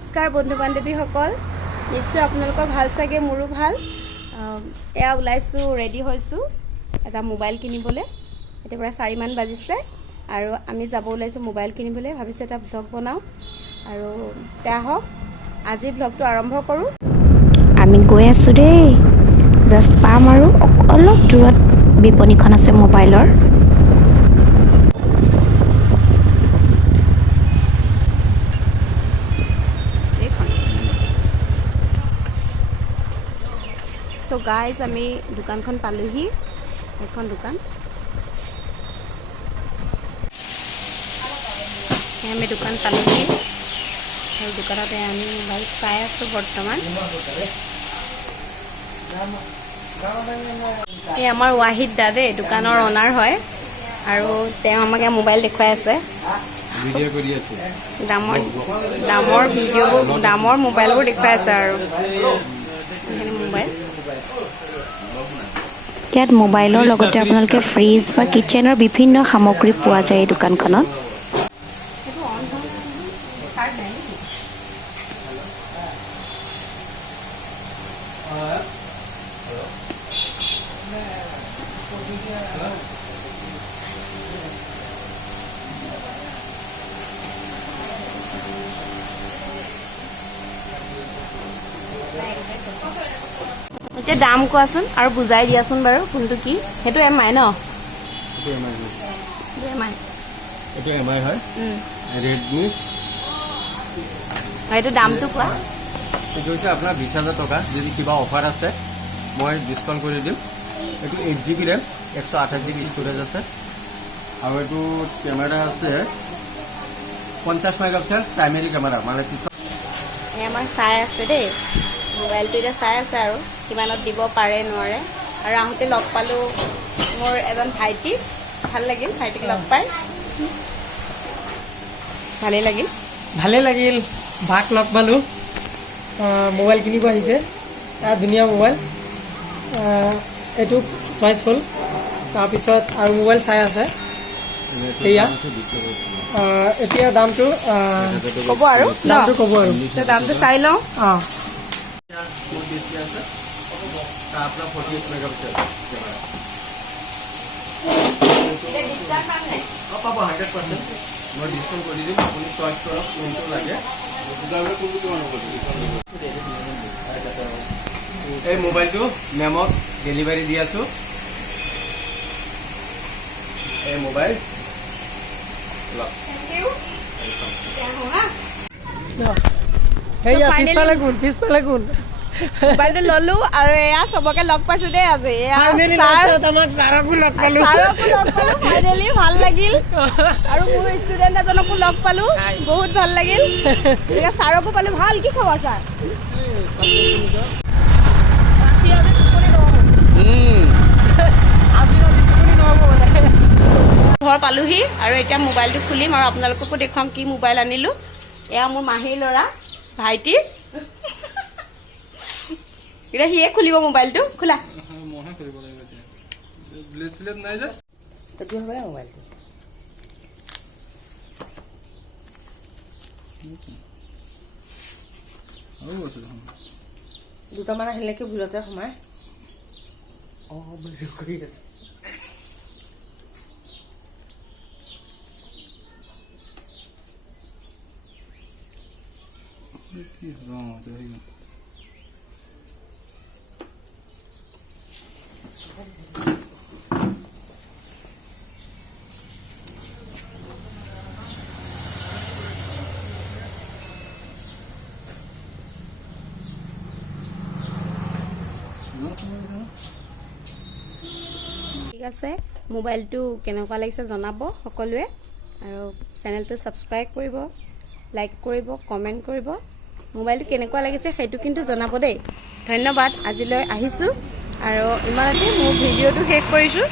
নমস্কাৰ বন্ধু বান্ধৱীসকল নিশ্চয় আপোনালোকৰ ভাল চাগে মোৰো ভাল এয়া ওলাইছো ৰেডি হৈছো এটা মোবাইল কিনিবলৈ এতিয়া প্ৰায় 4 মান বাজিছে আৰু আমি যাব ওলাইছো মোবাইল কিনিবলৈ ভাবিছো এটা ব্লগ বনাও আৰু তা হওক আজি ব্লগটো আৰম্ভ কৰো আমি গৈ আছো দেই জাস্ট পাম আৰু অলপ দূৰত বিপণীখন আছে মোবাইলৰ So guys, আমি দোকানখন পালোহি এখন দোকান আমি দোকান পালোহি আৰু দোকানতে আমি মোবাইল চাই আছো বৰ্তমান এই আমাৰ ৱাহিদ দাদে দোকানৰ অনাৰ হয় আৰু তেওঁ আমাক মোবাইল দেখুৱাই আছে ভিডিও কৰি আছে দামৰ ভিডিঅ'বোৰ দামৰ মোবাইলবোৰ দেখুৱাই আছে আৰু মোবাইল ইয়াত মোবাইলৰ লগতে আপোনালোকে ফ্ৰিজ বা কিচেনৰ বিভিন্ন সামগ্ৰী পোৱা যায় এই দোকানখনত এতিয়া দাম কোৱাচোন আৰু বুজাই দিয়াচোন বাৰু কোনটো কি হেতু এমআই ন এটো এমআই হয় ৰেডমি এইটো দামটো কোৱা এটো হৈছে আপোনাৰ 20000 টকা যদি কিবা অফাৰ আছে মই ডিসকাউন্ট কৰি দিম এটো 8GB RAM 128GB ষ্টৰেজ আছে আৰু এটো কেমেৰা আছে 50 মেগাপিক্সেল প্ৰাইমাৰী কেমেৰা মানে পিছত আমাৰ চাই আছে দেই মোবাইলটো এটা চাই আছে আৰু কিমানত দিব পাৰে নোৱাৰে আৰু আহোঁতে লগ পালো মোৰ এজন ভাইটি ভাল লাগিল ভাইটিক লগ পাই ভালে লাগিল ভাক লগ পালো মোবাইল কিনিব আহিছে ধুনীয়া মোবাইল এইটো চইচ হ'ল তাৰপিছত আৰু মোবাইল চাই আছে এয়া এতিয়া দামটো ক'ব আৰু দামটো চাই লওঁ মোৰ ডিসপ্লে আছে আপনাৰ 48 মেগাপিক্সেল ক্যামেৰা এটা ডিসকাউন্ট পাম নাই পাব 100% মই ডিসকাউন্ট কৰি দিম আপুনি চয়েস কৰক কোনটো লাগে বুজাবলৈ কোনটো কিমান হ'ব এই মোবাইলটো মেমক ডেলিভাৰী দি আছো এই মোবাইল লক হেয়া পিছফালে কোন মোবাইলটো ললো আৰু এয়া সবকে লগ পাইছো দেই আজি ফাইনেলি ভাল লাগিল আৰু মোৰ ষ্টুডেন্ট এজনকো লগ পালো বহুত ভাল লাগিল ছাৰকো পালো ভাল কি খবৰ ছাৰ ঘৰ পালোহি আৰু এতিয়া মোবাইলটো খুলিম আৰু আপোনালোককো দেখুৱাম কি মোবাইল আনিলো এয়া মোৰ মাহীৰ ল'ৰা ভাইটি এটা হিয়ে খুলিব মোবাইলটো খোলা মহা কৰিব লাগিব ব্লেড স্লেড নাই যে তেতি হবে মোবাইলটো দুটামান আহিলেকে ভুলতে সোমাই বুলি কৰি আছে কি ৰং আছে ঠিক আছে মোবাইলটো কেনেকুৱা লাগিছে জনাব সকলোৱে আৰু চেনেলটো সাবস্ক্ৰাইব কৰিব লাইক কৰিব কমেন্ট কৰিব মোবাইলটো কেনেকুৱা লাগিছে সেইটো কিন্তু জনাব দেই ধন্যবাদ আজিলৈ আহিছো আৰু ইমানতে মোৰ ভিডিঅ'টো শেষ কৰিছো